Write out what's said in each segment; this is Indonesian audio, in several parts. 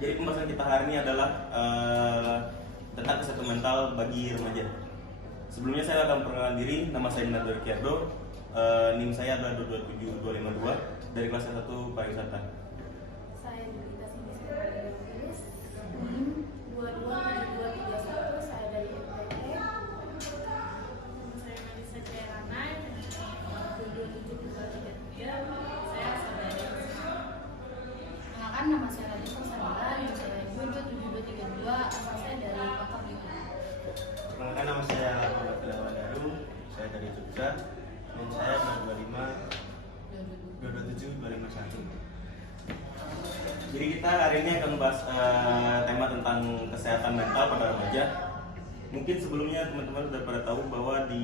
Jadi pembahasan kita hari ini adalah tentang kesehatan mental bagi remaja. Sebelumnya saya akan perkenalkan diri, nama saya Nado Ricciardo, NIM saya adalah 227252 dari kelas 1 pariwisata. Saya Julita Cindy Setiawati, NIM 227231, saya dari MTT. Saya Melisa Cairana, 227233, saya asal dari Kenalkan, nama saya Raditya Sandra, NIM saya 227232, asal saya dari Bangka Belitung. Perkenalkan, nama saya Muhammad Gunawan Daru, saya dari Jogja, dan saya 227-251. Jadi kita hari ini akan membahas tema tentang kesehatan mental pada remaja. Mungkin sebelumnya teman-teman sudah pada tahu bahwa di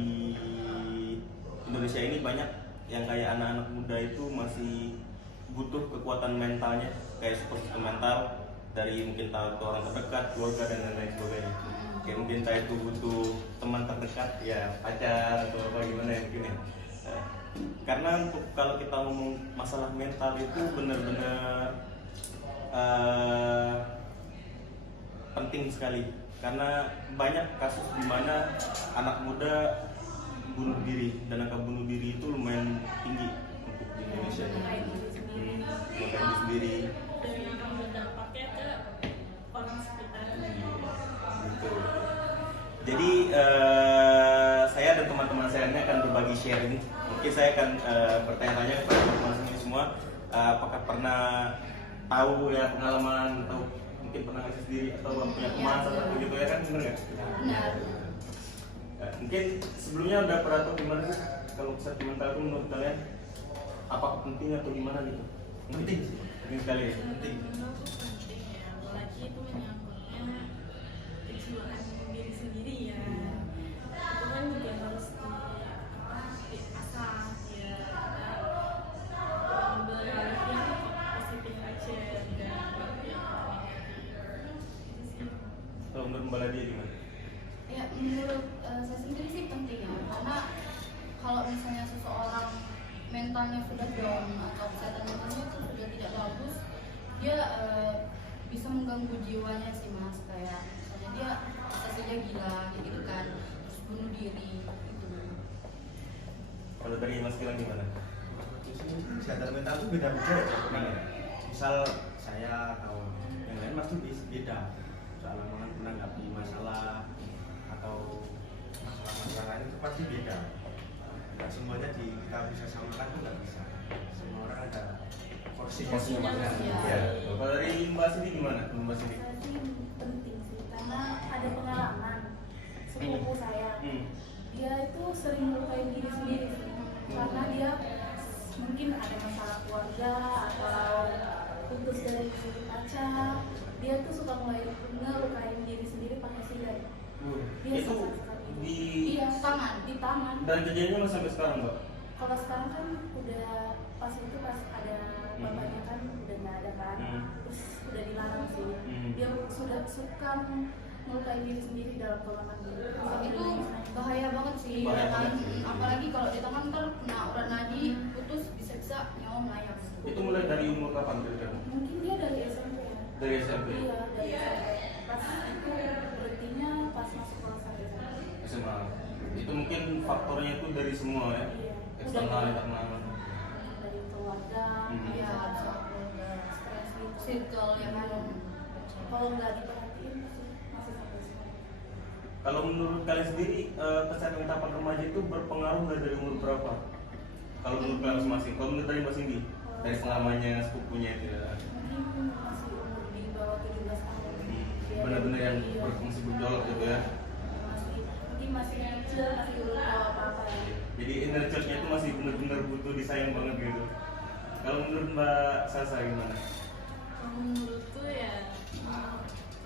Indonesia ini banyak yang kayak anak-anak muda itu masih butuh kekuatan mentalnya, kayak support system mental dari mungkin tahu orang terdekat, keluarga dan lain-lain sebagainya. Kayak mungkin saya itu butuh teman terdekat, ya pacar atau apa gimana ya mungkin ya. Karena untuk kalau kita ngomong masalah mental itu benar-benar penting sekali, karena banyak kasus di mana anak muda bunuh diri dan angka bunuh diri itu lumayan tinggi untuk di Indonesia. melukai diri sendiri Melukai diri sendiri. dan yang akan berdampaknya ke orang sekitar. Betul. Jadi saya dan teman-teman saya ini akan berbagi sharing. Mungkin saya akan bertanya-tanya kepada teman-teman ini semua, apakah pernah tahu ya pengalaman atau mungkin pernah ngasih sendiri atau punya teman atau gitu ya kan, benar nggak? Benar. Mungkin sebelumnya udah pernah tahu gimana sih kalau kesehatan mental itu menurut kalian, apakah penting atau gimana gitu? Penting. Penting sekali ya? Penting. Menurutku penting ya, apalagi itu menyangkutnya kejiwaan diri sendiri ya. Itu kan juga harus diasah ya, beralihnya positif aja dan Kalau menurut Mbak Ladia gimana? Ya, menurut saya sendiri sih penting ya, karena kalau misalnya seseorang mentalnya sudah down atau kesehatan mentalnya itu sudah tidak bagus, dia bisa mengganggu jiwanya sih mas, kayak misalnya dia bisa saja gila gitu kan, terus bunuh diri gitu. Kalau dari Mas Gilang gimana? Kesehatan mental itu beda-beda ya. Misal saya atau yang lain pasti beda soal menanggapi masalah atau masalah-masalah lain itu pasti beda. Tidak semuanya kita bisa samakan, itu nggak bisa. Semua orang ada porsinya masing-masing. Ya. Kalau dari Mbak Sindi gimana? Mbak Sindi? Saya sih penting sih, karena ada pengalaman sepupu saya. Dia itu sering melukai diri sendiri sih, karena dia mungkin ada masalah keluarga atau putus dari pacar. Dia tuh suka ngelukain diri sendiri pakai silet. Dia Itu suka sekali. di Iya, di tangan. dari kejadiannya masih sampai sekarang, Mbak? Kalau sekarang kan udah pas ada bapaknya kan udah nggak ada kan, terus udah dilarang sih. Dia sudah suka melukai diri sendiri dalam ruangan diri. Itu bahaya banget sih, Bahaya ya kan? banget sih. Apalagi kalau di tangan ntar kena urat nadi, putus bisa-bisa nyawa melayang. Itu mulai dari umur kapan kira-kira? Mungkin dia dari SMP ya. Dari SMP? Iya, dari SMP. Pas itu berhentinya pas masuk kelas 1 SMP. SMA. Itu mungkin faktornya itu dari semua ya? Iya. Eksternal, internal. Dari keluarga, Iya, ya, bisa keluarga, stres gitu. circle ya kan. Kalau nggak diperhatiin sih masih sampai sekarang. Kalau menurut kalian sendiri, kesehatan mental pada remaja itu berpengaruh nggak dari umur berapa? Kalau menurut kalian masing-masing, kalau menurut dari Mbak Cindy, dari pengalamannya sepupunya itu ya, Mungkin masih umur di bawah 17 tahun. Dia benar-benar yang iya. masih berjolak gitu ya. Mungkin masih kecil, masih belum tahu apa-apa ya. Jadi inner child-nya itu masih benar-benar butuh disayang banget gitu. Kalau menurut Mbak Sasa gimana? Menurutku ya,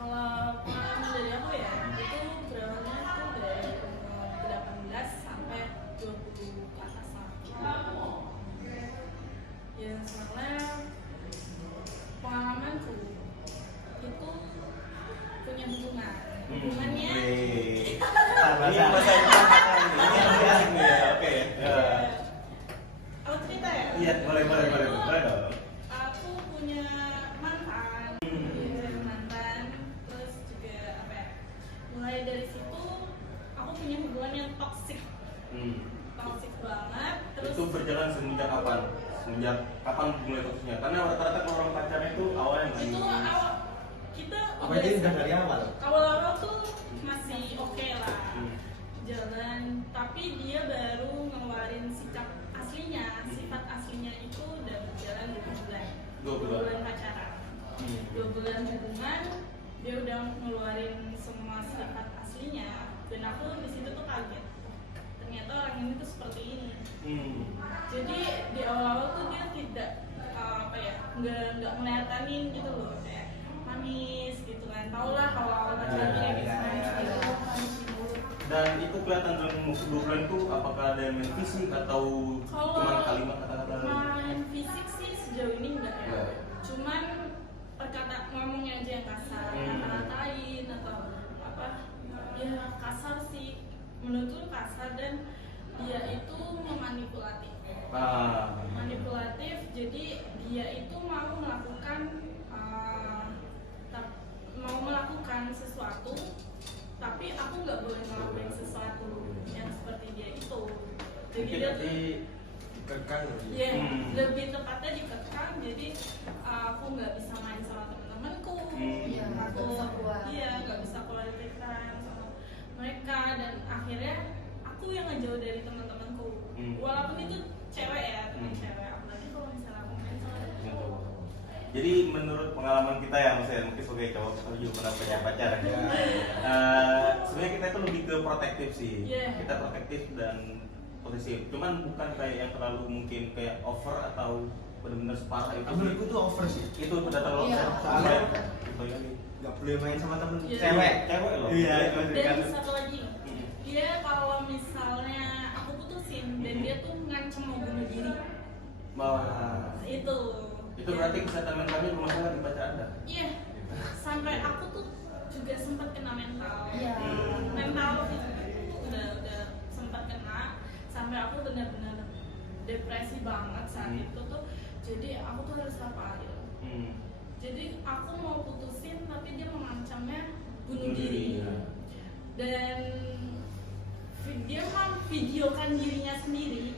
kalau pengalaman dari aku ya, itu berawalnya tuh dari umur 18 sampai 20 ke atas lah. Ya soalnya pengalamanku itu punya hubungannya Ini masa ini asik nih ya, oke ya. aku cerita ya. Iya, boleh dong. Aku punya mantan. kapan mulai putusnya? Karena rata-rata kalau orang pacaran itu awalnya nggak Itu awal kita Apa ini udah dari awal? awal-awal tuh masih oke lah jalan, tapi dia baru ngeluarin sikap aslinya, sifat aslinya itu udah berjalan 2 bulan. 2 bulan. Pacaran. 2 bulan hubungan, dia udah ngeluarin semua sifat aslinya, dan aku di situ tuh kaget. Ternyata orang ini tuh seperti ini. Jadi di awal-awal tuh dia tidak nggak ngeliatanin gitu loh, kayak manis gitu kan. Tau lah kalau awal pacaran kayak gitu manis gitu. Dan itu kelihatan dalam 2 bulan itu apakah ada yang main fisik atau Kalau cuma kalimat kata-kata? main fisik sih sejauh ini enggak ya. Enggak. Cuman perkata ngomongnya aja yang kasar, kata-katain atau apa ya kasar sih. Menurutku kasar, dan dia itu memanipulatif. Manipulatif, jadi dia itu mau melakukan sesuatu, tapi aku nggak boleh ngelakuin sesuatu yang seperti dia itu. Jadi Mungkin dia nanti Kekang. ya lebih tepatnya dikekang. Jadi aku nggak bisa main sama teman-temanku, Iya, nggak bisa keluar. iya nggak bisa quality time sama mereka, dan akhirnya aku yang ngejauh dari teman-temanku. Walaupun itu cewek ya, teman cewek, apalagi kalau misalnya aku main sama cowok. Jadi menurut pengalaman kita ya, maksudnya mungkin sebagai cowok kita juga pernah punya pacar ya. Sebenarnya kita itu lebih ke protektif sih. Yeah. Kita protektif dan posesif. Cuman bukan kayak yang terlalu mungkin kayak over atau benar-benar separah itu. Menurutku tuh over sih. Itu udah terlalu Iya. over. Soalnya Itu ya. nggak boleh main sama temen Iya. cewek. Cewek loh. Iya. Dan satu lagi, dia kalau misalnya aku putusin dan dia tuh ngancem mau bunuh diri, Wah. itu Berarti kesehatan mentalnya bermasalah di pacar Anda. iya, sampai aku tuh juga sempat kena mental. Iya. Mental itu udah sempat kena, sampai aku benar-benar depresi banget saat itu tuh. Jadi aku tuh harus ngapain? Jadi aku mau putusin, tapi dia mengancamnya bunuh diri. Dan dia videokan dirinya sendiri.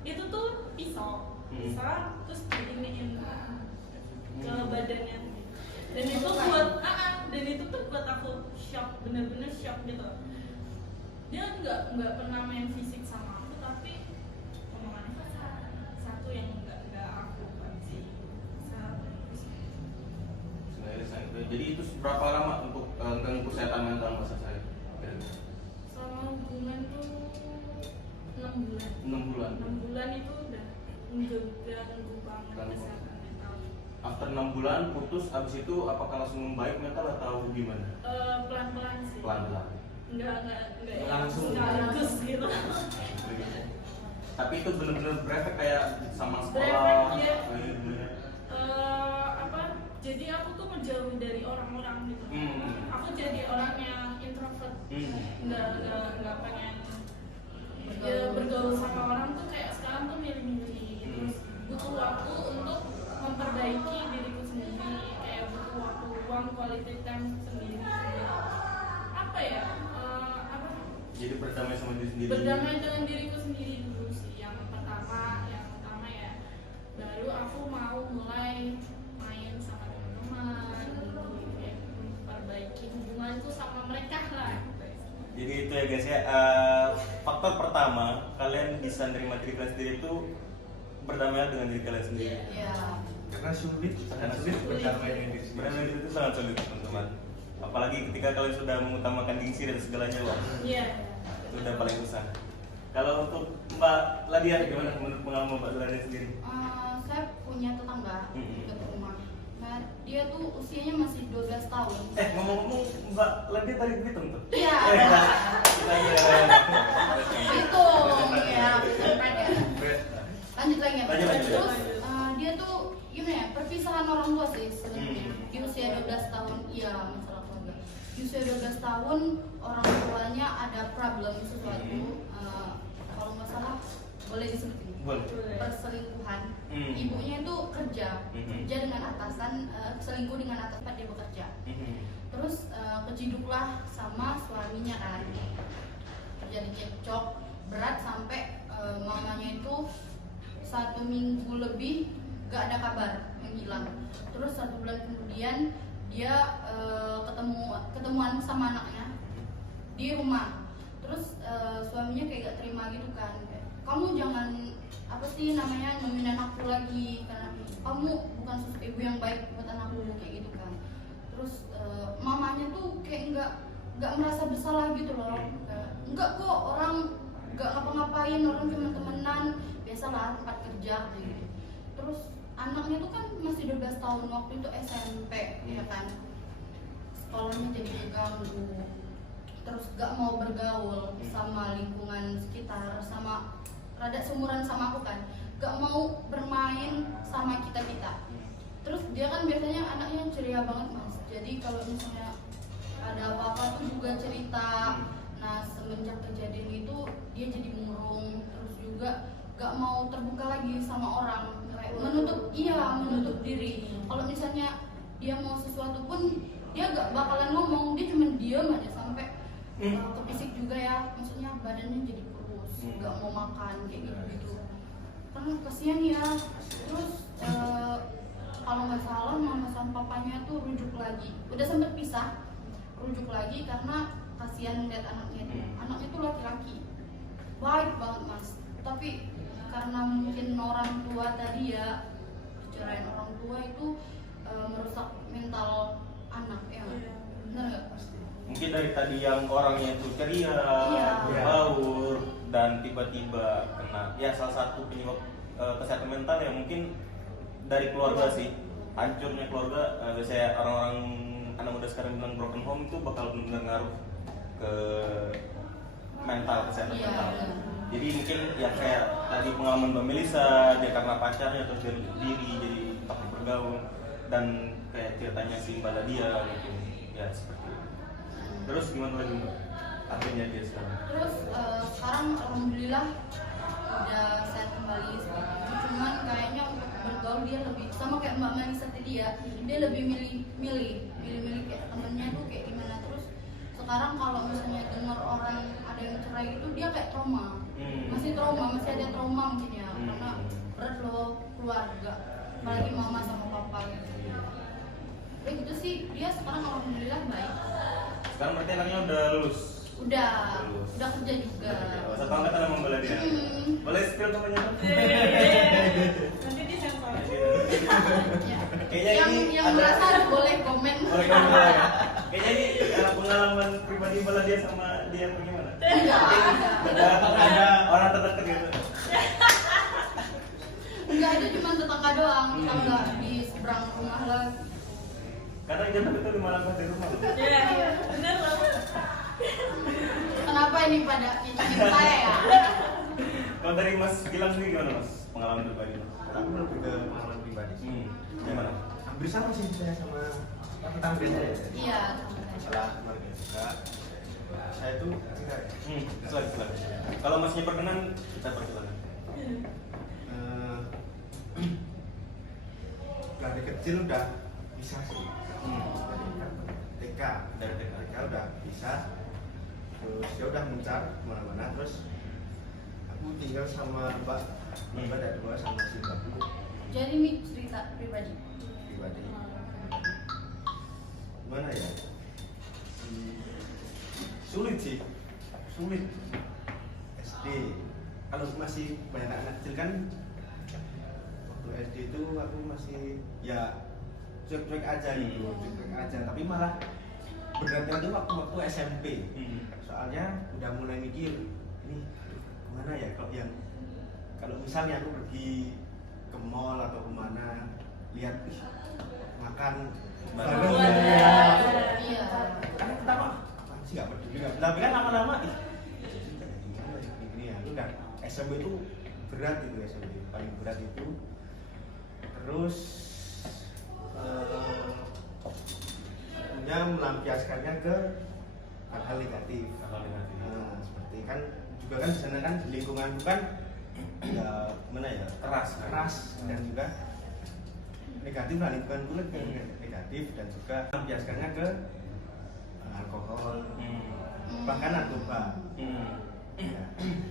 Itu tuh pisau, terus diginiin ke badannya. Dan itu buat aku shock, bener-bener shock gitu. Dia nggak pernah main fisik sama aku, tapi omongannya kasar. Satu yang nggak aku benci. Jadi itu berapa lama untuk ganggu kesehatan mental masa saya? Selama hubungan tuh 6 bulan. 6 bulan. 6 bulan itu udah mengganggu banget Ganggu. kesehatan mental. After 6 bulan putus, abis itu apakah langsung membaik mental atau gimana? Pelan-pelan sih. Pelan-pelan. Enggak Langsung. sekaligus gitu. Tapi itu benar-benar berefek kayak sama sekolah. Berefek, iya. Bener-bener. Jadi aku tuh menjauh dari orang-orang gitu. Aku jadi orang yang introvert. Nggak pengen bergaul sama orang tuh, kayak sekarang tuh milih-milih. Terus butuh waktu untuk memperbaiki diriku sendiri, kayak butuh waktu luang, quality time sendiri. Apa ya? Jadi berdamai sama diri sendiri. Berdamai dengan diriku sendiri dulu sih. Yang pertama ya. Baru aku mau mulai main sama teman-teman, kayak memperbaiki hubunganku sama mereka lah. Jadi itu ya guys ya, faktor pertama kalian bisa nerima diri kalian sendiri itu berdamai dengan diri kalian sendiri. Iya. Karena sulit Karena sulit berdamai dengan diri sendiri. Berdamai dengan diri itu sangat sulit teman-teman. Apalagi ketika kalian sudah mengutamakan gengsi dan segalanya loh, Iya. itu udah paling susah. Kalau untuk Mbak Ladia gimana menurut pengalaman Mbak Ladia sendiri? Saya punya tetangga dekat rumah. Nah, dia tuh usianya masih 12 tahun. Ngomong-ngomong Mbak Ladia dari Belitung tuh? Iya. Itu ya. Lanjut lagi ya. Lanjut. Terus dia tuh gimana ya? Perpisahan orang tua sih sebenarnya. Di usia 12 tahun, iya masalah keluarga. Di usia 12 tahun orang tuanya ada problem sesuatu. Kalau nggak salah boleh disebutin. Boleh. Perselingkuhan. Ibunya itu kerja dengan atasan, selingkuh dengan atasan, dia bekerja. Terus keciduklah sama suaminya kan, terjadi cekcok berat sampai mamanya itu 1 minggu lebih nggak ada kabar, menghilang. Terus 1 bulan kemudian dia ketemuan sama anaknya di rumah. Terus suaminya kayak gak terima gitu kan, kamu jangan apa sih namanya nemenin anakku lagi karena kamu bukan sosok ibu yang baik buat anakku kayak gitu kan. Terus mamanya tuh kayak nggak merasa bersalah gitu loh, nggak kok, orang nggak ngapa-ngapain, orang cuma temenan biasalah tempat kerja gitu. Terus anaknya tuh kan masih 12 tahun, waktu itu SMP ya kan, sekolahnya jadi terganggu, terus gak mau bergaul sama lingkungan sekitar, sama rada seumuran sama aku kan, gak mau bermain sama kita. Terus dia kan biasanya anaknya ceria banget mas, jadi kalau misalnya ada apa-apa tuh juga cerita. Nah semenjak kejadian itu dia jadi murung, terus juga gak mau terbuka lagi sama orang, menutup diri. Kalau misalnya dia mau sesuatu pun dia gak bakalan ngomong, dia cuma diem aja sampai ke fisik juga ya, maksudnya badannya jadi kurus, gak mau makan kayak gitu. Karena kasihan ya. Terus kalau nggak salah mama sama papanya tuh rujuk lagi, udah sempet pisah, rujuk lagi karena kasihan lihat anaknya itu. Anaknya tuh laki-laki, baik banget mas, tapi karena mungkin orang tua tadi ya, perceraian orang tua itu merusak mental anak ya, benar nggak? Mungkin dari tadi yang orangnya itu ceria, berbaur, dan tiba-tiba kena ya salah satu penyebab kesehatan mental ya mungkin dari keluarga sih, hancurnya keluarga. Biasanya orang-orang anak muda sekarang bilang broken home itu bakal benar-benar ngaruh ke mental, kesehatan mental. Jadi mungkin ya kayak tadi pengalaman Mbak Melisa, dia karena pacarnya terus diri jadi takut bergaul, dan kayak ceritanya si Mbak Ladia gitu ya seperti itu. Terus gimana lagi Mbak? Akhirnya dia sekarang. Terus sekarang alhamdulillah udah sehat kembali seperti itu. Cuman kayaknya untuk bergaul dia lebih sama kayak Mbak Melisa tadi ya, dia lebih milih kayak temennya tuh kayak gimana. Terus sekarang kalau misalnya dengar orang ada yang cerai itu dia kayak trauma. Masih ada trauma mungkin ya, karena berat loh keluarga, apalagi mama sama papa gitu. Kayak gitu sih, dia sekarang alhamdulillah baik. Sekarang berarti anaknya udah lulus? Udah kerja juga. Satu angkatan sama Mbak Ladia. Boleh spill namanya? Nanti disensor. Kayaknya yang merasa boleh komen. Kayaknya ini pengalaman pribadi Mbak Ladia sama dia bagaimana? Ada orang terdekat gitu. Enggak, ada cuma tetangga doang, tetangga di seberang rumah lah. Karena jatuh itu di malam di rumah. Iya, bener loh. Kenapa ini pada nyinyirin saya ya? Kalau dari Mas Gilang sendiri gimana Mas? Pengalaman pribadi Mas? Aku lebih ke pengalaman pribadi sih. Gimana? Hampir sama sih saya sama tetangga saya. Iya. Masalah keluarga juga. Saya tuh Silakan. Kalau Masnya berkenan, kita persilakan. Dari kecil udah bisa sih. Dari TK udah bisa. Terus ya udah mencar kemana-mana. Terus aku tinggal sama Mbak ada dua sama si Mbakku. Jadi ini cerita pribadi. Gimana ya? Sulit SD. Kalau masih banyak anak kecil kan, waktu SD itu aku masih ya cuek-cuek aja gitu, tapi malah berat-berat itu waktu SMP. Soalnya udah mulai mikir ini kemana ya, kalau misalnya aku pergi ke mall atau kemana, lihat makan bareng ya. Iya. Kan pertama apaan sih, nggak peduli, tapi kan lama-lama ini ya, itu kan SMP itu berat gitu, SMP paling berat itu. Terus punya melampiaskannya ke hal-hal negatif. Nah, seperti kan juga kan di sana kan di lingkungan kan ya mana ya, keras dan juga negatif lah, lingkungan gue negatif, dan juga melampiaskannya ke alkohol, bahkan narkoba. Ya,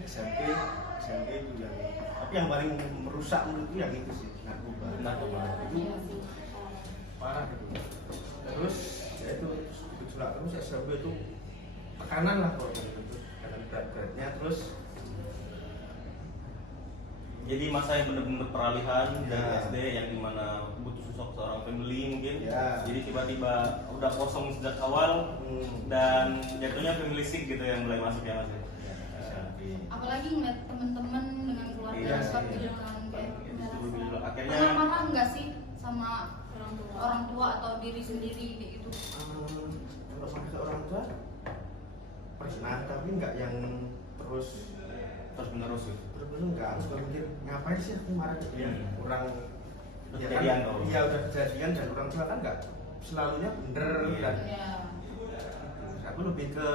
SMP SMP itu yang, tapi yang paling merusak menurutku yang itu sih, narkoba itu parah gitu. Terus ya itu gejolak terus SMP itu tekanan lah kalau gitu, tekanan berat-beratnya. Terus jadi masa yang benar-benar peralihan dari Ya. SD yang dimana butuh sosok seorang family mungkin. Ya. Jadi tiba-tiba udah kosong sejak awal dan jatuhnya family sick gitu yang mulai masuk ya mas. Apalagi ngeliat temen-temen dengan keluarga Iya lengkap sih. gitu kan, kayak Dulu akhirnya pernah marah nggak sih sama orang tua atau diri sendiri kayak gitu? kalau sampai ke orang tua pernah, tapi nggak yang terus menerus gitu. terus nggak. Aku suka mikir ngapain sih aku marah ke dia, orang Udah ya kejadian kan, tuh. iya udah kejadian, dan orang tua kan nggak selalunya bener. Iya. Dan Ya. aku lebih ke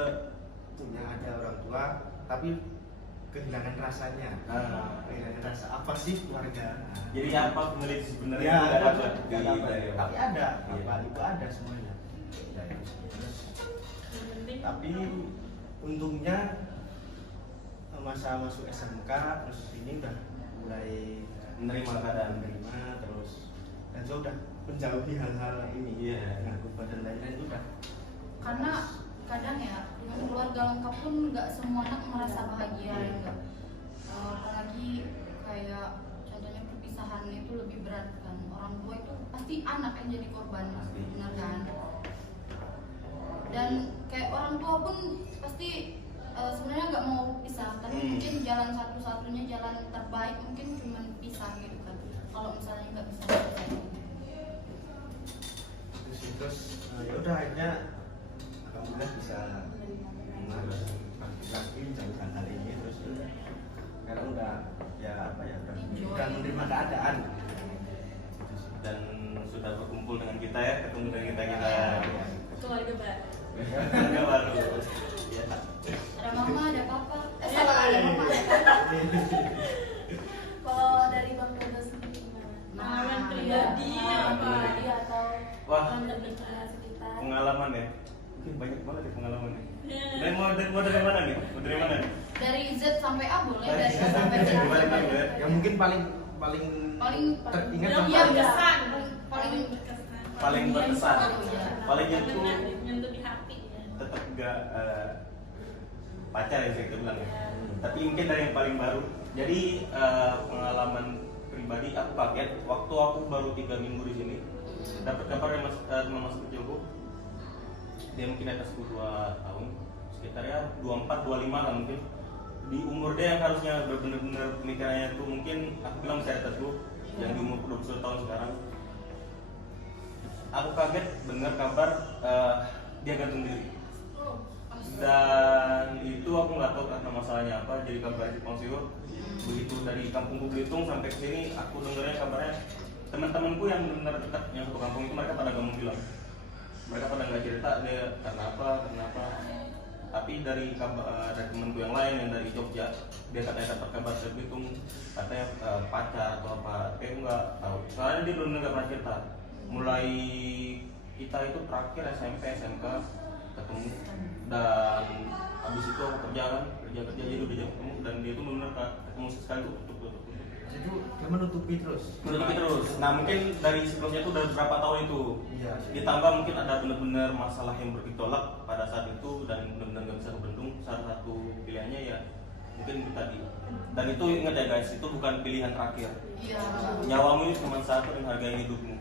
punya ada orang tua tapi kehilangan rasanya. Kehilangan rasa apa sih keluarga. Jadi apa family sebenarnya Ya, nggak ada nggak di dapat. dari Tapi ada, Iya. apa itu ada semuanya. Ya, itu sih. Terus, Yang penting tapi untungnya masa masuk SMK terus ini udah mulai menerima keadaan. menerima terus, dan saya udah menjauhi hal-hal ini. Iya. Narkoba dan lain-lain itu udah. Karena kadang ya dengan keluarga lengkap pun nggak semua anak merasa bahagia ya nggak. Apalagi kayak contohnya perpisahan itu lebih berat kan, orang tua itu pasti anak yang jadi korban, Pasti. benar kan? Dan kayak orang tua pun pasti sebenarnya nggak mau pisah, tapi mungkin jalan satu-satunya jalan terbaik mungkin cuma pisah gitu kan. Kalau misalnya nggak bisa pisah. Terus ya udah akhirnya alhamdulillah bisa lagi menjalankan hal ini. Terus sekarang udah ya apa ya, udah menerima keadaan Dan sudah berkumpul dengan kita ya, ketemu dengan kita keluarga baru. Enggak baru. Ya. Ada mama, ada papa. Salah, ada mama, ada papa. Kalau dari Bang Dodo sendiri gimana? Pengalaman pribadi apa? Pribadi atau Wah. pengalaman sekitar? Pengalaman ya, mungkin banyak banget ya pengalaman ya. Ya. Mau dari mana nih? Mau dari mana nih? Dari Z sampai A boleh, Dari dari Z A sampai Z. Boleh, boleh. yang mungkin paling teringat Yang apa? berkesan, paling berkesan. Paling berkesan. Iya. Paling nyentuh nyentuh di hati ya. tetap enggak pacar yang saya bilang ya. Tapi mungkin dari yang paling baru. Jadi pengalaman pribadi aku kaget waktu aku baru 3 minggu di sini. Dapat kabar dari teman mas kecilku. Dia mungkin atas 2 tahun, sekitar ya 24, 25 lah mungkin. Di umur dia yang harusnya benar-benar pemikirannya itu mungkin aku bilang masih atasku, yang di umur 21 tahun sekarang. Aku kaget dengar kabar dia gantung diri. Dan itu aku nggak tahu karena masalahnya apa, jadi kabar simpang siur. Begitu dari kampungku Belitung sampai ke sini, aku dengarnya kabarnya teman-temanku yang benar dekat yang satu kampung itu mereka pada gak mau bilang. Mereka pada nggak cerita dia karena apa. Tapi dari kabar dari temanku yang lain yang dari Jogja, dia katanya dapat kabar dari Belitung, katanya pacar atau apa, kayak nggak tahu. Soalnya dia belum nggak pernah cerita. Mulai kita itu terakhir SMP SMK ketemu, dan habis itu aku kerja jadi udah jam ketemu, dan dia itu benar ketemu sekali tutup. Itu dia menutupi terus. Nah mungkin dari siklusnya itu udah berapa tahun itu. Iya. Ditambah mungkin ada benar-benar masalah yang bergejolak pada saat itu dan benar-benar nggak bisa kebendung. Salah satu pilihannya ya mungkin itu tadi. Dan itu ingat ya guys, itu bukan pilihan terakhir. Iya. Nyawamu itu cuma satu dan hargai hidupmu.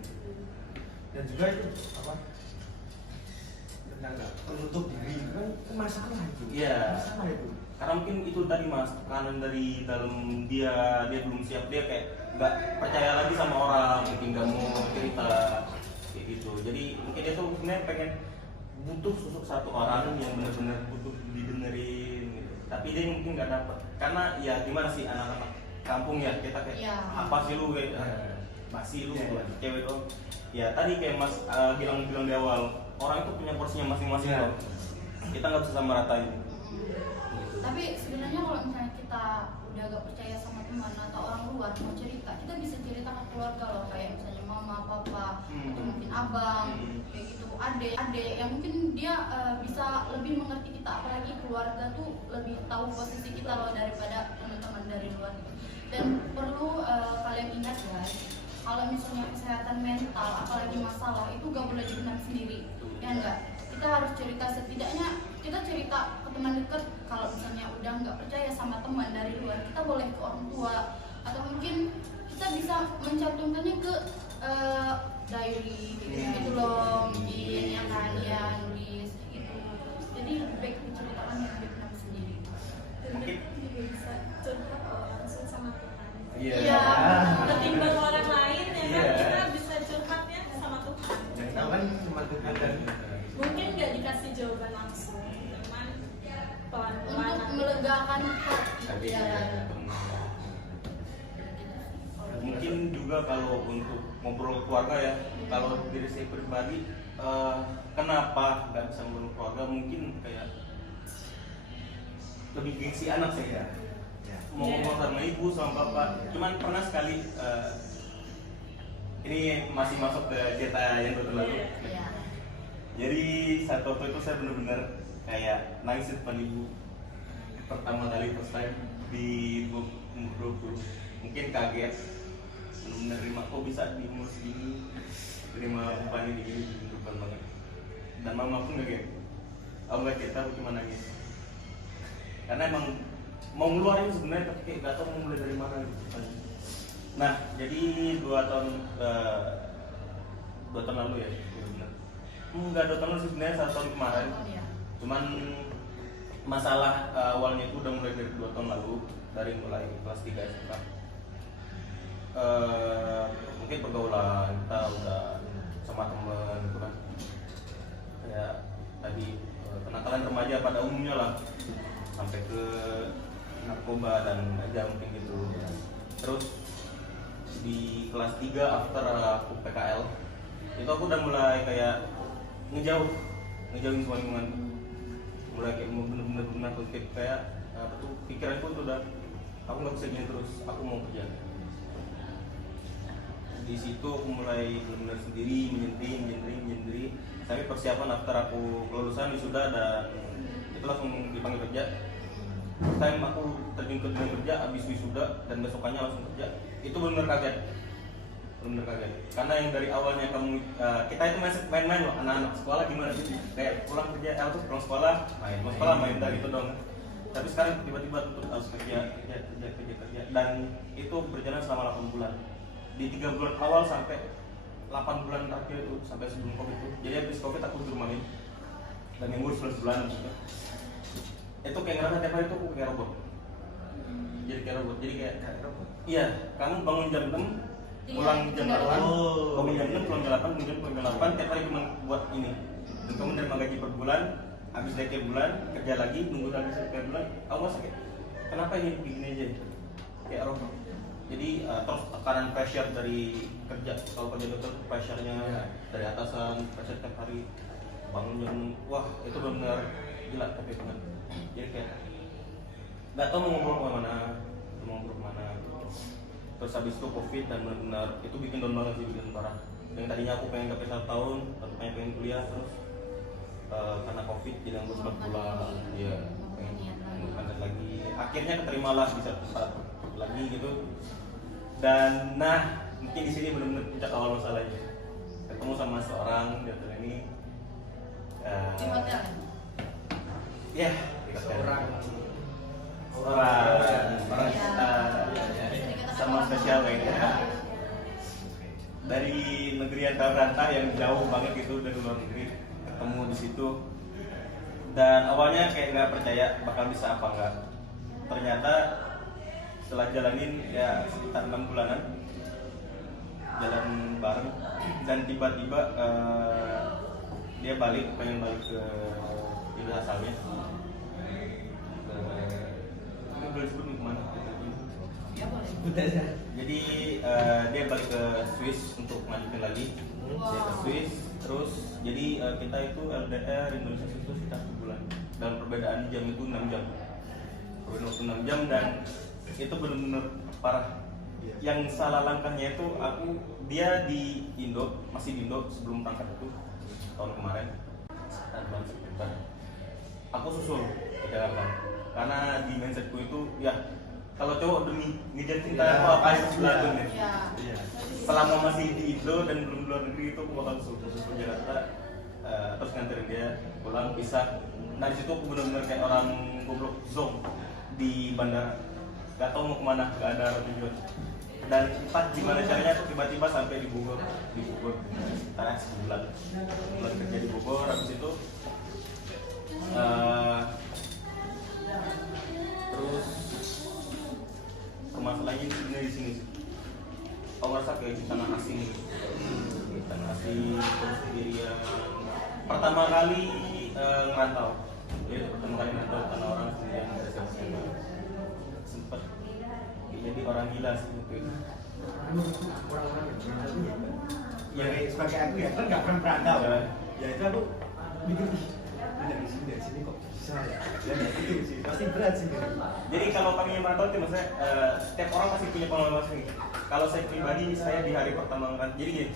Dan juga itu apa? Tentang menutup diri itu kan masalah itu. Iya. Masalah itu. Karena mungkin itu tadi mas, tekanan dari dalam dia belum siap, dia kayak nggak percaya lagi sama orang, mungkin nggak mau cerita kayak gitu. Jadi mungkin dia tuh sebenarnya pengen butuh sosok satu orang yang benar-benar butuh didengerin gitu. Tapi dia mungkin nggak dapet, karena ya gimana sih anak-anak kampung ya, kita kayak Iya. apa sih lu kayak basi lu cewek dong. Ya tadi kayak mas bilang di awal, orang itu punya porsinya masing-masing loh. Kita nggak bisa sama ratain. Tapi sebenarnya kalau misalnya kita udah gak percaya sama teman atau orang luar mau cerita, kita bisa cerita ke keluarga loh, kayak misalnya mama, papa, atau mungkin abang, kayak gitu, adek yang mungkin dia bisa lebih mengerti kita, apalagi keluarga tuh lebih tahu posisi kita loh daripada teman-teman dari luar gitu. Dan perlu kalian ingat guys, kalau misalnya kesehatan mental apalagi masalah itu gak boleh dipendam sendiri, ya enggak. Kita harus cerita, setidaknya kita cerita ke teman dekat. Kalau misalnya udah nggak percaya sama teman dari luar, kita boleh ke orang tua, atau mungkin kita bisa mencantumkannya ke diary gitu loh, mungkin yang kalian nulis gitu. Jadi lebih baik diceritakan yang dipendam sendiri. Dan kita juga bisa curhat langsung sama Tuhan. Iya. Ketimbang orang lain ya kan, Iya. kita bisa curhatnya sama Tuhan. Yang tahu kan cuma Tuhan dan Mungkin nggak dikasih jawaban langsung, cuman pelan-pelan. Untuk melegakan hati. Ya. Mungkin juga kalau untuk ngobrol keluarga ya, kalau diri saya pribadi kenapa nggak bisa ngobrol keluarga, mungkin kayak lebih gengsi anak saya mau ngomong sama ibu sama bapak. Cuman pernah sekali ini masih masuk ke cerita yang lalu. Iya. Jadi saat waktu itu saya benar-benar kayak nangis di depan ibu pertama kali first time di umur 20. Mungkin kaget, benar-benar terima kok bisa di umur segini terima umpan ini gini depan banget. Dan mama pun kaget, aku nggak cerita, aku cuma nangis karena emang mau ngeluarin sebenarnya tapi kayak nggak tahu mau mulai dari mana gitu. Nah jadi 2 tahun lalu ya, enggak 2 tahun lalu sih sebenarnya, 1 tahun kemarin. Cuman masalah awalnya itu udah mulai dari 2 tahun lalu, dari mulai kelas 3 SMK. Mungkin pergaulan kita udah sama temen gitu kan, kayak tadi kenakalan remaja pada umumnya lah, sampai ke narkoba dan ganja mungkin gitu. Terus di kelas 3 after aku PKL itu aku udah mulai kayak ngejauhin semua lingkungan, mulai kayak bener-bener kayak apa tuh, pikiranku tuh udah aku nggak bisa gini terus, aku mau kerja. Di situ aku mulai benar-benar sendiri menyendiri sampai persiapan after aku kelulusan wisuda, dan itu langsung dipanggil kerja. Time aku terjun ke dunia kerja habis wisuda dan besokannya langsung kerja, itu benar kaget karena yang dari awalnya kita itu main-main loh, anak-anak sekolah gimana sih, kayak pulang sekolah main dari itu dong. Tapi sekarang tiba-tiba tutup, harus kerja, dan itu berjalan selama 8 bulan. Di 3 bulan awal sampai 8 bulan terakhir itu, sampai sebelum Covid itu. Jadi habis Covid aku di rumah ini dan nganggur 11 bulan juga. Itu kayak ngerasa tiap hari itu aku kayak robot. Jadi kayak robot. Iya, kamu bangun jam 6, pulang jam 8, bangun jam 6, pulang jam 8, pulang jam 8, tiap hari cuma buat ini. Dan kamu terima gaji per bulan, habis dari bulan, kerja lagi, nunggu lagi sampai bulan, aku nggak sakit. Kenapa ini begini aja? Kayak robot. Jadi terus tekanan pressure dari kerja, kalau kerja dokter pressure-nya dari atasan, pressure tiap hari, bangun jam, wah itu benar gila tapi banget. Jadi kayak nggak tahu mau ngobrol kemana. Terus habis itu Covid dan benar-benar itu bikin down banget sih, bikin parah. Yang tadinya aku pengen KP 1 tahun, pengen kuliah, terus karena Covid jadi nganggur 4 bulan, ya pengen lanjut lagi. Akhirnya keterimalah bisa tempat lagi gitu. Dan nah mungkin di sini benar-benar puncak awal masalahnya. Ketemu sama seorang di hotel ini. Di hotel. Ya, orang sama spesial kayaknya. Dari negeri yang rantau yang jauh banget gitu dari luar negeri, ketemu di situ. Dan awalnya kayak nggak percaya bakal bisa apa enggak. Ternyata setelah jalanin ya sekitar 6 bulanan jalan bareng, dan tiba-tiba dia pengen balik ke ibu asalnya, ini boleh sebut kemana? Ya boleh. Jadi dia balik ke Swiss untuk lanjutin lagi. Dia ke Swiss, terus jadi kita itu LDR Indonesia itu sekitar 1 bulan, dan perbedaan jam itu 6 jam, perbedaan 6 jam, dan itu benar-benar parah. Yang salah langkahnya itu dia di Indo, masih di Indo sebelum berangkat itu tahun kemarin. teman sekitar. Aku susul ke Jakarta karena di mindsetku itu ya kalau cowok demi ngejar cinta aku apa itu dilakuin ya. Iya. Selama masih di Indo dan belum luar negeri itu aku bakal susul ke Jakarta, terus nganterin dia pulang pisah. Nah di situ aku benar-benar kayak orang goblok zong di bandara, gak tau mau kemana, gak ada arah tujuan. Dan entah gimana caranya aku tiba-tiba sampai di Bogor sekitar sebulan kerja di Bogor. Habis itu terus masalahnya sebenarnya di sini sih. Aku ngerasa kayak di tanah asing gitu. Di tanah asing terus sendirian. Pertama kali ngerantau. Jadi pertama kali ngerantau tanah orang sendirian dari SMA. Sempet jadi orang gila sih waktu itu. Ya sebagai aku ya kan nggak pernah merantau. Ya itu aku mikir dari sini kok bisa ya. Ya itu sih pasti berat sih. Jadi kalau kami yang merantau itu maksudnya setiap orang pasti punya pengalaman masing. Kalau saya pribadi, saya di hari pertama kan, jadi gini,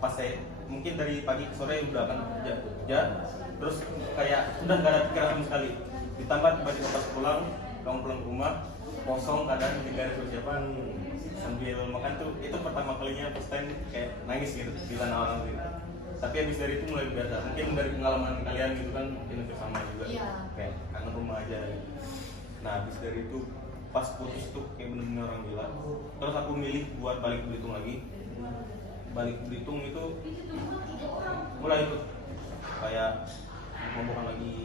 pas saya mungkin dari pagi ke sore udah akan kerja, terus kayak udah gak ada pikiran sama sekali. Ditambah tiba-tiba pas pulang, kamu pulang ke rumah, kosong keadaan tidak ada persiapan sambil makan tuh, itu pertama kalinya first time kayak nangis gitu di tanah orang gitu. Tapi habis dari itu mulai biasa. Mungkin dari pengalaman kalian gitu kan mungkin hampir sama juga. Iya. Kayak kangen rumah aja gitu. Nah habis dari itu pas putus tuh kayak bener-bener orang gila. Terus aku milih buat balik ke Belitung lagi. Balik ke Belitung itu mulai itu kayak bukan lagi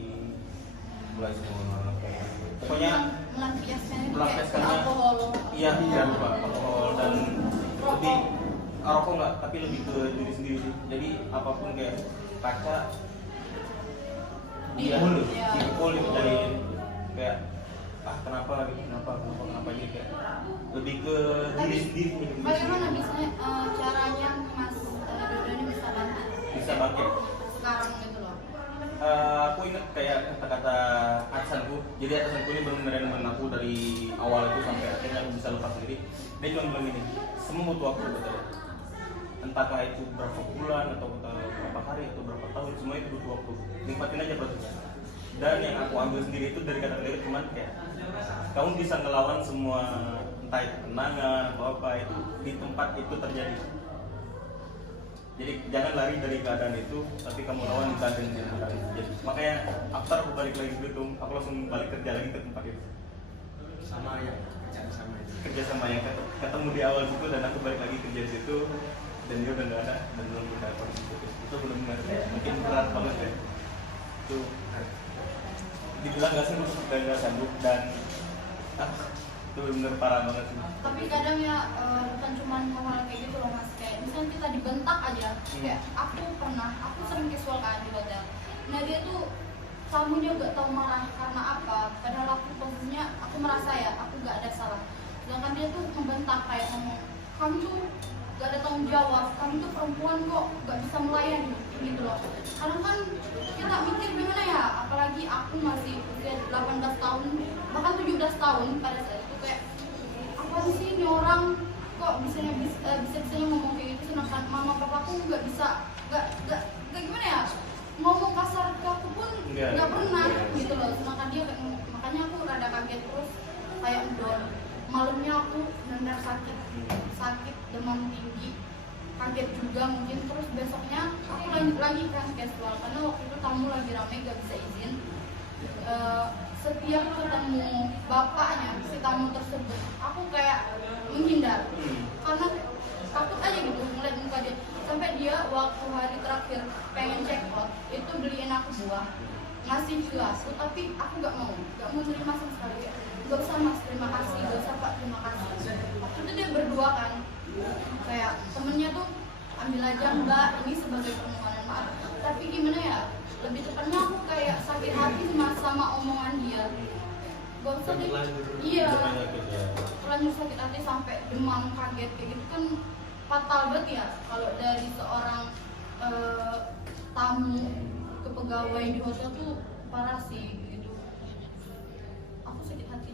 mulai semua kayak pokoknya melampiaskan alkohol. Iya, lupa alkohol dan lebih rokok nggak, tapi lebih ke diri sendiri sih. Jadi apapun kayak kaca dipukul dicariin kayak kenapa gitu kayak lebih ke diri sendiri. Bagaimana biasanya caranya Mas Dodo ini bisa bangkit sekarang gitu loh? Aku ingat kayak kata-kata atasanku. Jadi atasanku ini benar-benar nemenin aku dari awal itu sampai akhirnya aku bisa lepas sendiri. Dia cuma bilang gini, semua butuh waktu betul. Entahkah itu berapa bulan atau berapa hari atau berapa tahun, semua itu butuh waktu. Nikmatin aja prosesnya. Dan yang aku ambil sendiri itu dari kata-kata itu cuman kayak kamu bisa ngelawan semua entah itu kenangan atau apa itu di tempat itu terjadi. Jadi jangan lari dari keadaan itu, tapi kamu lawan di keadaan itu. Jadi, makanya after aku balik lagi ke Belitung, aku langsung balik kerja lagi ke tempat itu. Sama ya, Kerja sama yang ketemu di awal situ dan aku balik lagi kerja di situ dan dia udah nggak ada dan belum udah itu benar-benar mungkin berat banget ya. Itu dibilang nggak sanggup dan nggak sanggup dan itu benar-benar parah banget sih. Tapi kadang ya bukan cuma hal kayak gitu loh Mas, kayak misalnya kita dibentak aja. Kayak aku sering casual kan di hotel. Nah dia tuh tamunya gak tau marah karena apa, padahal aku posisinya aku merasa ya aku gak ada salah. Sedangkan dia tuh membentak kayak ngomong, kamu tuh gak ada tanggung jawab, kamu tuh perempuan kok gak bisa melayani gitu loh. Karena kan kita mikir gimana ya, apalagi aku masih usia 18 tahun bahkan 17 tahun pada saat itu kayak apa sih ini orang kok bisa ngomong kayak gitu, sedangkan mama papaku gak bisa gak gimana ya, ngomong kasar ke aku pun nggak pernah gitu loh. Sedangkan dia makanya aku rada kaget terus kayak down. Malamnya aku benar sakit demam tinggi, kaget juga mungkin. Terus besoknya aku lanjut lagi kan casual karena waktu itu tamu lagi rame gak bisa izin. Setiap ketemu bapaknya si tamu tersebut aku kayak menghindar karena takut aja gitu ngeliat muka dia. Sampai dia waktu hari terakhir pengen check out itu beliin aku buah, ngasih ke aku, tapi aku gak mau terima sama sekali. Gak usah Mas, terima kasih, gak usah Pak, terima kasih. Waktu itu dia berdua kan, kayak temennya tuh ambil aja Mbak, ini sebagai permohonan maaf. Tapi gimana ya, lebih tepatnya aku kayak sakit hati sama omongan dia. Gak usah deh, iya, terlanjur sakit hati sampai demam, kaget kayak gitu kan fatal banget ya kalau dari seorang tamu ke pegawai di hotel tuh parah sih gitu. Aku sakit hati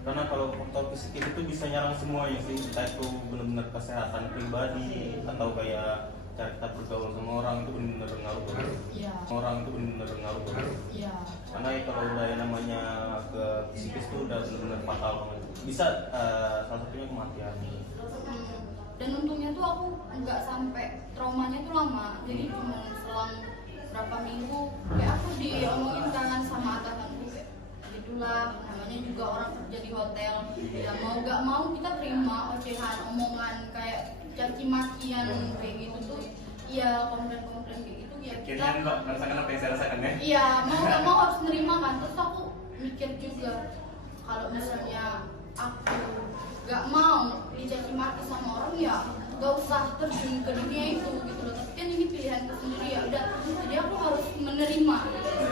karena kalau faktor fisik itu bisa nyerang semuanya sih, entah itu benar-benar kesehatan pribadi atau kayak cara kita bergaul sama orang itu benar-benar ngaruh banget. Iya. orang itu benar-benar ngaruh banget. Iya. Karena kalau udah yang namanya ke psikis tuh udah benar-benar fatal banget. Bisa salah satunya kematian. Dan untungnya tuh aku nggak sampai traumanya tuh lama, jadi cuma selang berapa minggu kayak aku diomongin kan sama atasanku kayak gitulah, namanya juga orang kerja di hotel, ya mau nggak mau kita terima ocehan, omongan kayak caci makian kayak gitu tuh, ya komplain kayak gitu ya kita. Kayaknya nggak merasakan apa yang saya rasakan ya? Iya, mau nggak mau harus nerima kan. Terus aku mikir juga kalau misalnya aku nggak mau dicaci maki sama orang, ya nggak usah terjun ke dunia itu gitu loh. Tapi kan ini pilihanku sendiri, ya udah, jadi aku harus menerima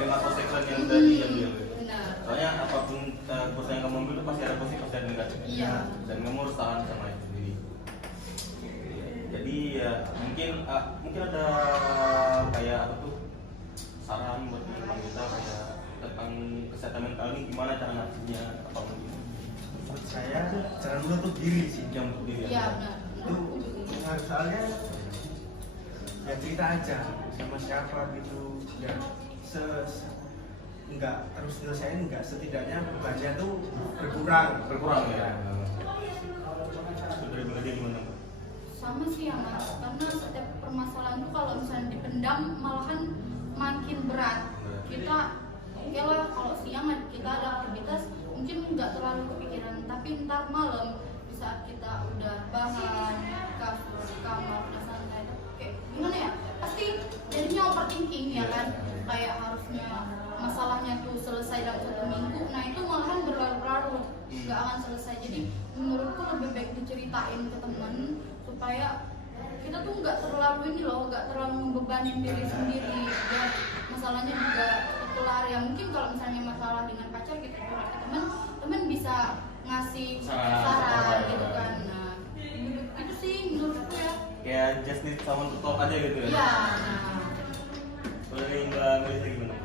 konsekuensi yang udah diambil. benar. Soalnya apapun keputusan yang kamu ambil itu pasti ada positif, pasti ada negatif. Iya. Dan kamu harus tahan sama itu sendiri. Jadi ya mungkin ada kayak apa tuh saran buat teman kita kayak tentang kesehatan mental ini, gimana cara ngatasinya apa mungkin? Menurut saya jangan menutup diri sih. Yang untuk diri. Iya benar. Itu harus, soalnya ya cerita aja sama siapa gitu, ya enggak terus nyelesain, enggak, setidaknya bebannya tuh berkurang ya. Dari belajar gimana? Sama sih ya Mas, karena setiap permasalahan tuh kalau misalnya dipendam malahan makin berat. Kita oke lah kalau siang kita ada aktivitas mungkin nggak terlalu kepikiran, tapi ntar malam di saat kita udah bahan kasur kamar udah santai kayak gimana ya, pasti jadinya overthinking ya kan, kayak harusnya masalahnya tuh selesai dalam 1 minggu, nah itu malahan berlarut-larut nggak akan selesai. Jadi menurutku lebih baik diceritain ke teman supaya kita tuh nggak terlalu ini loh, nggak terlalu membebani diri sendiri, biar masalahnya juga kelar. Ya mungkin kalau misalnya masalah dengan pacar kita curhat ke teman bisa ngasih saran gitu kan. Nah itu sih menurutku ya. Kayak just need someone to talk aja gitu ya. Iya. Boleh Mbak Melisa gimana?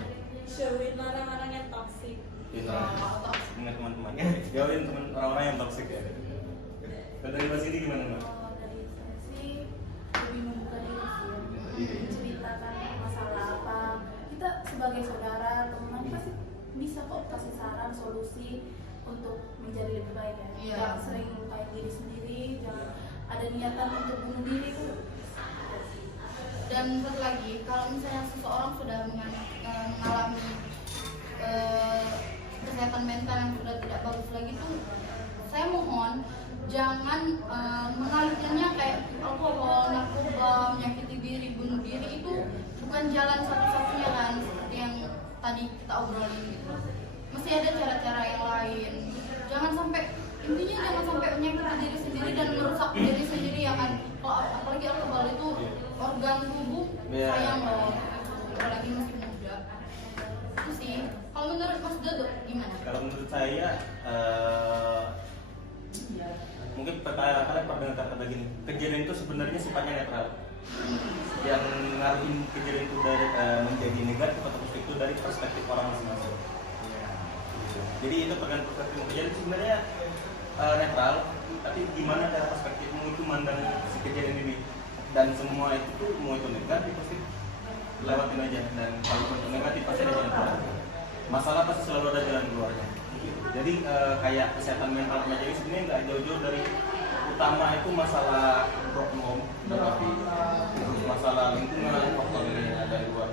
Jauhin orang-orang yang toksik. Ingat teman-teman, jauhin orang-orang yang toksik ya. Dan dari Mbak Cindy gimana Mbak? Dari saya sih lebih membuka diri sih, menceritakan masalah apa. Kita sebagai saudara, teman pasti bisa kok kasih saran, solusi untuk menjadi lebih baik ya. Iya. Jangan sering melukai diri sendiri, jangan ada niatan untuk bunuh diri itu. Dan satu lagi, kalau misalnya seseorang sudah mengalami kesehatan mental yang sudah tidak bagus lagi tuh, saya mohon jangan mengalihkannya kayak alkohol, narkoba, menyakiti diri, bunuh diri. Itu bukan jalan satu-satunya kan, seperti yang tadi kita obrolin gitu. Masih ada cara-cara yang lain. Jangan sampai, intinya jangan sampai menyakiti diri sendiri dan merusak diri sendiri ya kan. Kalau apalagi alkohol itu organ tubuh sayang loh, apalagi masih muda. Itu sih. Kalau menurut Mas Dodo gimana? Kalau menurut saya mungkin kalian pernah dengar kata gini, kejadian itu sebenarnya sifatnya netral. Yang ngaruhin kejadian itu dari menjadi negatif atau positif itu dari perspektif orang masing-masing. Jadi itu tergantung perspektif. Kejadian itu sebenarnya netral, tapi gimana cara perspektifmu itu mandang si kejadian ini. Dan semua itu tuh mau itu negatif pasti lewatin aja, dan kalau untuk negatif pasti ada jalan keluar. Masalah pasti selalu ada jalan keluarnya. Jadi kayak kesehatan mental remaja ini sebenarnya nggak jauh-jauh dari utama itu masalah broken home, tapi terus masalah lingkungan, faktor yang ada di luar.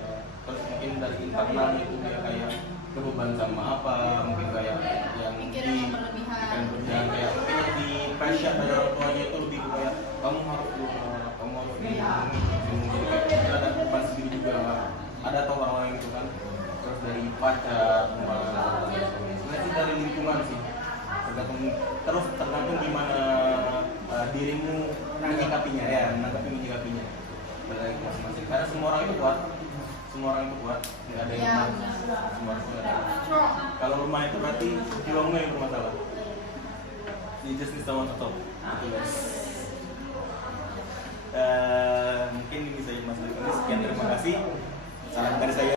Terus mungkin dari internal itu dia kayak kebeban sama apa, mungkin kayak yang Pikiran yang berlebihan, kayak mungkin di pressure dari orang tuanya itu lebih kayak kamu harus kamu harus jadi kayak ada beban sendiri juga. Ada tau orang-orang itu kan, terus dari pacar, sebenarnya dari lingkungan sih, tergantung gimana dirimu menyikapinya ya, menyikapinya dari masing-masing. Karena semua orang itu kuat, nggak ada yang lemah, semua orang itu ada. Kalau lemah itu berarti jiwamu yang bermasalah. You just need someone to talk. Itu guys. Mungkin ini bisa Mas Lukis. Sekian, terima kasih. Salam dari saya.